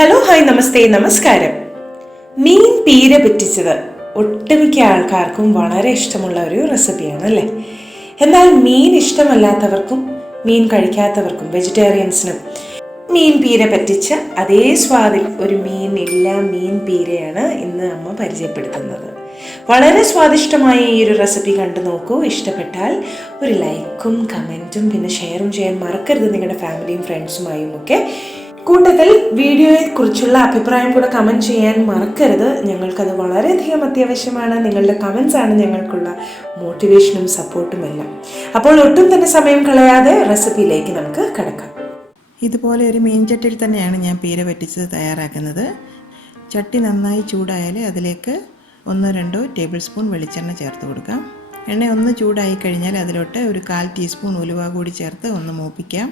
Hello hi നമസ്തേ നമസ്കാരം. മീൻ പീര പറ്റിച്ചത് ഒട്ടുമിക്ക ആൾക്കാർക്കും വളരെ ഇഷ്ടമുള്ള ഒരു റെസിപ്പിയാണ് അല്ലേ. എന്നാൽ മീൻ ഇഷ്ടമല്ലാത്തവർക്കും മീൻ കഴിക്കാത്തവർക്കും വെജിറ്റേറിയൻസിനും മീൻ പീര പറ്റിച്ച അതേ സ്വാദിൽ ഒരു മീൻ പീരയാണ് ഇന്ന് അമ്മ പരിചയപ്പെടുത്തുന്നത്. വളരെ സ്വാദിഷ്ടമായ ഈ ഒരു റെസിപ്പി കണ്ടു നോക്കൂ. ഇഷ്ടപ്പെട്ടാൽ ഒരു ലൈക്കും കമൻറ്റും പിന്നെ ഷെയറും ചെയ്യാൻ മറക്കരുത് നിങ്ങളുടെ ഫാമിലിയും ഫ്രണ്ട്സുമായും ഒക്കെ. കൂട്ടത്തിൽ വീഡിയോയെ കുറിച്ചുള്ള അഭിപ്രായം കൂടെ കമൻറ്റ് ചെയ്യാൻ മറക്കരുത്. ഞങ്ങൾക്കത് വളരെയധികം അത്യാവശ്യമാണ്. നിങ്ങളുടെ കമൻസ് ആണ് ഞങ്ങൾക്കുള്ള മോട്ടിവേഷനും സപ്പോർട്ടും എല്ലാം. അപ്പോൾ ഒട്ടും തന്നെ സമയം കളയാതെ റെസിപ്പിയിലേക്ക് നമുക്ക് കടക്കാം. ഇതുപോലെ ഒരു മീൻ ചട്ടിയിൽ തന്നെയാണ് ഞാൻ പീര പറ്റിച്ചത് തയ്യാറാക്കുന്നത്. ചട്ടി നന്നായി ചൂടായാൽ അതിലേക്ക് 1-2 ടേബിൾ സ്പൂൺ വെളിച്ചെണ്ണ ചേർത്ത് കൊടുക്കാം. എണ്ണ ഒന്ന് ചൂടായി കഴിഞ്ഞാൽ അതിലോട്ട് ഒരു 1/4 ടീസ്പൂൺ ഉലുവ കൂടി ചേർത്ത് ഒന്ന് മൂപ്പിക്കാം.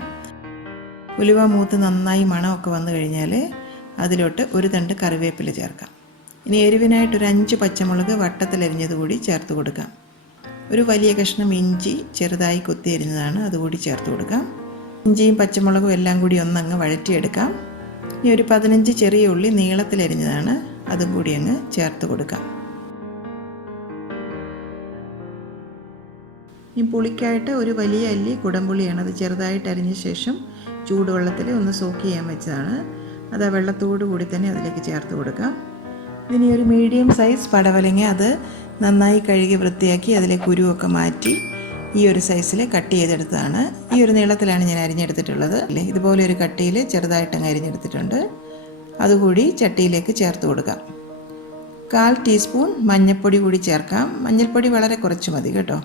ഉലുവ മൂത്ത് നന്നായി മണമൊക്കെ വന്നു കഴിഞ്ഞാൽ അതിലോട്ട് ഒരു തണ്ട് കറിവേപ്പില ചേർക്കാം. ഇനി എരിവിനായിട്ട് ഒരു 5 പച്ചമുളക് വട്ടത്തിലരിഞ്ഞത് കൂടി ചേർത്ത് കൊടുക്കാം. ഒരു വലിയ കഷ്ണം ഇഞ്ചി ചെറുതായി കൊത്തി അരിഞ്ഞതാണ്, അതുകൂടി ചേർത്ത് കൊടുക്കാം. ഇഞ്ചിയും പച്ചമുളകും എല്ലാം കൂടി ഒന്നങ്ങ് വഴറ്റിയെടുക്കാം. ഇനി ഒരു 15 ചെറിയ ഉള്ളി നീളത്തിലരിഞ്ഞതാണ്, അതും കൂടി അങ്ങ് ചേർത്ത് കൊടുക്കാം. ഈ പുളിക്കായിട്ട് ഒരു വലിയ അല്ലി കുടംപുളിയാണ്, അത് ചെറുതായിട്ട് അരിഞ്ഞ ശേഷം ചൂടുവെള്ളത്തിൽ ഒന്ന് സോക്ക് ചെയ്യാൻ വെച്ചതാണ്. അത് ആ വെള്ളത്തോടു കൂടി തന്നെ അതിലേക്ക് ചേർത്ത് കൊടുക്കാം. ഇനി ഒരു മീഡിയം സൈസ് പടവലങ്ങ, അത് നന്നായി കഴുകി വൃത്തിയാക്കി അതിലെ കുരുവൊക്കെ മാറ്റി ഈ ഒരു സൈസിൽ കട്ട് ചെയ്തെടുത്തതാണ്. ഈ ഒരു നീളത്തിലാണ് ഞാൻ അരിഞ്ഞെടുത്തിട്ടുള്ളത്. അല്ലേ, ഇതുപോലെ ഒരു കട്ടിയിൽ ചെറുതായിട്ടങ്ങ് അരിഞ്ഞെടുത്തിട്ടുണ്ട്. അതുകൂടി ചട്ടിയിലേക്ക് ചേർത്ത് കൊടുക്കാം. 1/4 ടീസ്പൂൺ മഞ്ഞൾപ്പൊടി കൂടി ചേർക്കാം. മഞ്ഞൾപ്പൊടി വളരെ കുറച്ച് മതി കേട്ടോ.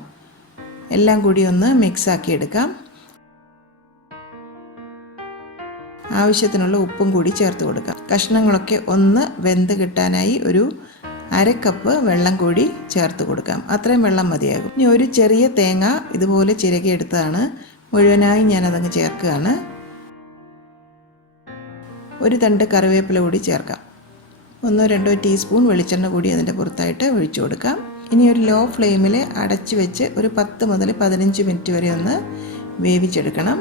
എല്ലാം കൂടി ഒന്ന് മിക്സാക്കി എടുക്കാം. ആവശ്യത്തിനുള്ള ഉപ്പും കൂടി ചേർത്ത് കൊടുക്കാം. കഷ്ണങ്ങളൊക്കെ ഒന്ന് വെന്ത് കിട്ടാനായി ഒരു 1/2 കപ്പ് വെള്ളം കൂടി ചേർത്ത് കൊടുക്കാം. അത്രയും വെള്ളം മതിയാകും. ഇനി ഒരു ചെറിയ തേങ്ങ ഇതുപോലെ ചിരകിയെടുത്തതാണ്, മുഴുവനായി ഞാനതങ്ങ് ചേർക്കുകയാണ്. ഒരു തണ്ട് കറിവേപ്പില കൂടി ചേർക്കാം. 1-2 ടീസ്പൂൺ വെളിച്ചെണ്ണ കൂടി അതിൻ്റെ പുറത്തായിട്ട് ഒഴിച്ചു കൊടുക്കാം. ഇനി ഒരു ലോ ഫ്ലെയിമിൽ അടച്ചു വെച്ച് ഒരു 10 മുതൽ 15 മിനിറ്റ് വരെ ഒന്ന് വേവിച്ചെടുക്കണം.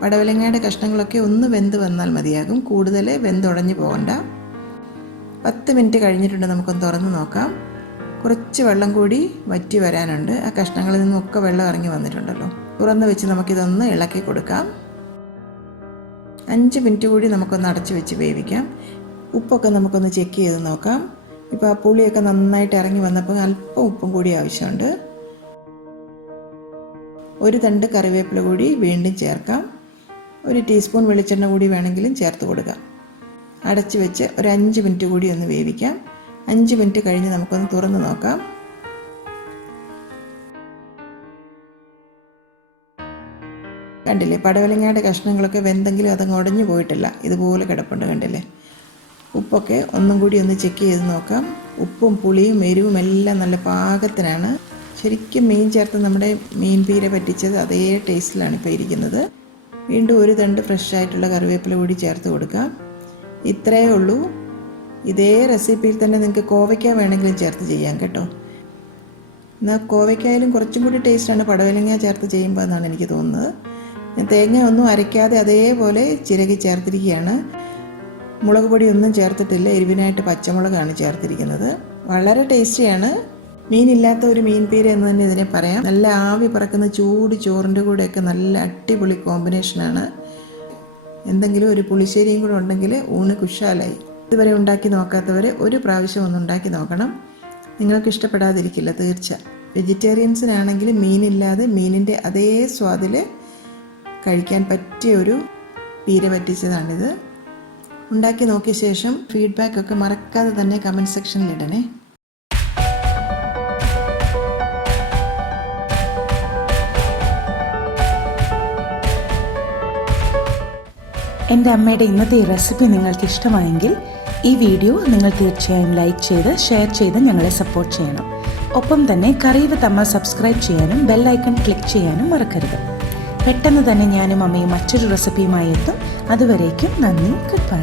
പടവലങ്ങയുടെ കഷ്ണങ്ങളൊക്കെ ഒന്ന് വെന്ത് വന്നാൽ മതിയാകും, കൂടുതൽ വെന്തുടഞ്ഞു പോകണ്ട. 10 മിനിറ്റ് കഴിഞ്ഞിട്ടുണ്ട്, നമുക്കൊന്ന് തുറന്ന് നോക്കാം. കുറച്ച് വെള്ളം കൂടി വറ്റി വരാനുണ്ട്. ആ കഷ്ണങ്ങളിൽ നിന്നൊക്കെ വെള്ളം ഇറങ്ങി വന്നിട്ടുണ്ടല്ലോ. തുറന്ന് വെച്ച് നമുക്കിതൊന്ന് ഇളക്കി കൊടുക്കാം. 5 മിനിറ്റ് കൂടി നമുക്കൊന്ന് അടച്ചു വെച്ച് വേവിക്കാം. ഉപ്പൊക്കെ നമുക്കൊന്ന് ചെക്ക് ചെയ്ത് നോക്കാം. ഇപ്പോൾ ആ പുളിയൊക്കെ നന്നായിട്ട് ഇറങ്ങി വന്നപ്പോൾ അല്പം ഉപ്പും കൂടി ആവശ്യമുണ്ട്. ഒരു തണ്ട് കറിവേപ്പില കൂടി വീണ്ടും ചേർക്കാം. ഒരു ടീസ്പൂൺ വെളിച്ചെണ്ണ കൂടി വേണമെങ്കിലും ചേർത്ത് കൊടുക്കാം. അടച്ചു വെച്ച് ഒരു 5 മിനിറ്റ് കൂടി ഒന്ന് വേവിക്കാം. 5 മിനിറ്റ് കഴിഞ്ഞ് നമുക്കൊന്ന് തുറന്ന് നോക്കാം. കണ്ടില്ലേ, പടവലങ്ങയുടെ കഷ്ണങ്ങളൊക്കെ വെന്തെങ്കിലും അതങ്ങ് ഉടഞ്ഞു പോയിട്ടില്ല, ഇതുപോലെ കിടപ്പുണ്ട്. കണ്ടില്ലേ, ഉപ്പൊക്കെ ഒന്നും കൂടി ഒന്ന് ചെക്ക് ചെയ്ത് നോക്കാം. ഉപ്പും പുളിയും എരിവും എല്ലാം നല്ല പാകത്തിനാണ്. ശരിക്കും മീൻ ചേർത്ത് നമ്മുടെ മീൻ പീര പറ്റിച്ചത് അതേ ടേസ്റ്റിലാണ് ഇപ്പോൾ ഇരിക്കുന്നത്. വീണ്ടും ഒരു തണ്ട് ഫ്രഷ് ആയിട്ടുള്ള കറിവേപ്പില കൂടി ചേർത്ത് കൊടുക്കാം. ഇത്രയേ ഉള്ളൂ. ഇതേ റെസിപ്പിയിൽ തന്നെ നിങ്ങൾക്ക് കോവയ്ക്ക വേണമെങ്കിലും ചേർത്ത് ചെയ്യാം കേട്ടോ. എന്നാൽ കോവയ്ക്കായാലും കുറച്ചും കൂടി ടേസ്റ്റാണ് പടവലങ്ങ ചേർത്ത് ചെയ്യുമ്പോൾ എന്നാണ് എനിക്ക് തോന്നുന്നത്. ഞാൻ തേങ്ങ ഒന്നും അരയ്ക്കാതെ അതേപോലെ ചിരകി ചേർത്തിരിക്കുകയാണ്. മുളക് പൊടി ഒന്നും ചേർത്തിട്ടില്ല, എരിവിനായിട്ട് പച്ചമുളകാണ് ചേർത്തിരിക്കുന്നത്. വളരെ ടേസ്റ്റിയാണ്. മീനില്ലാത്ത ഒരു മീൻ പീര എന്ന് തന്നെ ഇതിനെ പറയാം. നല്ല ആവി പറക്കുന്ന ചൂട് ചോറിൻ്റെ കൂടെയൊക്കെ നല്ല അടിപൊളി കോമ്പിനേഷനാണ്. എന്തെങ്കിലും ഒരു പുളിശ്ശേരിയും കൂടെ ഉണ്ടെങ്കിൽ ഊണ് കുശാലായി. ഇതുവരെ ഉണ്ടാക്കി നോക്കാത്തവരെ ഒരു പ്രാവശ്യം ഒന്ന് ഉണ്ടാക്കി നോക്കണം. നിങ്ങൾക്ക് ഇഷ്ടപ്പെടാതിരിക്കില്ല തീർച്ച. വെജിറ്റേറിയൻസിനാണെങ്കിൽ മീനില്ലാതെ മീനിൻ്റെ അതേ സ്വാദിൽ കഴിക്കാൻ പറ്റിയ ഒരു പീര പറ്റിച്ചതാണിത്. ഉണ്ടാക്കി നോക്കിയ ശേഷം ഫീഡ്ബാക്കൊക്കെ മറക്കാതെ തന്നെ കമൻറ്റ് സെക്ഷനിൽ ഇടണേ. എൻ്റെ അമ്മയുടെ ഇന്നത്തെ ഈ റെസിപ്പി നിങ്ങൾക്ക് ഇഷ്ടമായെങ്കിൽ ഈ വീഡിയോ നിങ്ങൾ തീർച്ചയായും ലൈക്ക് ചെയ്ത് ഷെയർ ചെയ്ത് ഞങ്ങളെ സപ്പോർട്ട് ചെയ്യണം. ഒപ്പം തന്നെ കറി വിത്ത് അമ്മ സബ്സ്ക്രൈബ് ചെയ്യാനും ബെൽ ഐക്കൺ ക്ലിക്ക് ചെയ്യാനും മറക്കരുത്. പെട്ടെന്ന് തന്നെ ഞാനും അമ്മയും മറ്റൊരു റെസിപ്പിയുമായി എത്തും. അതുവരേക്കും നന്ദി, ഗുഡ് ബൈ.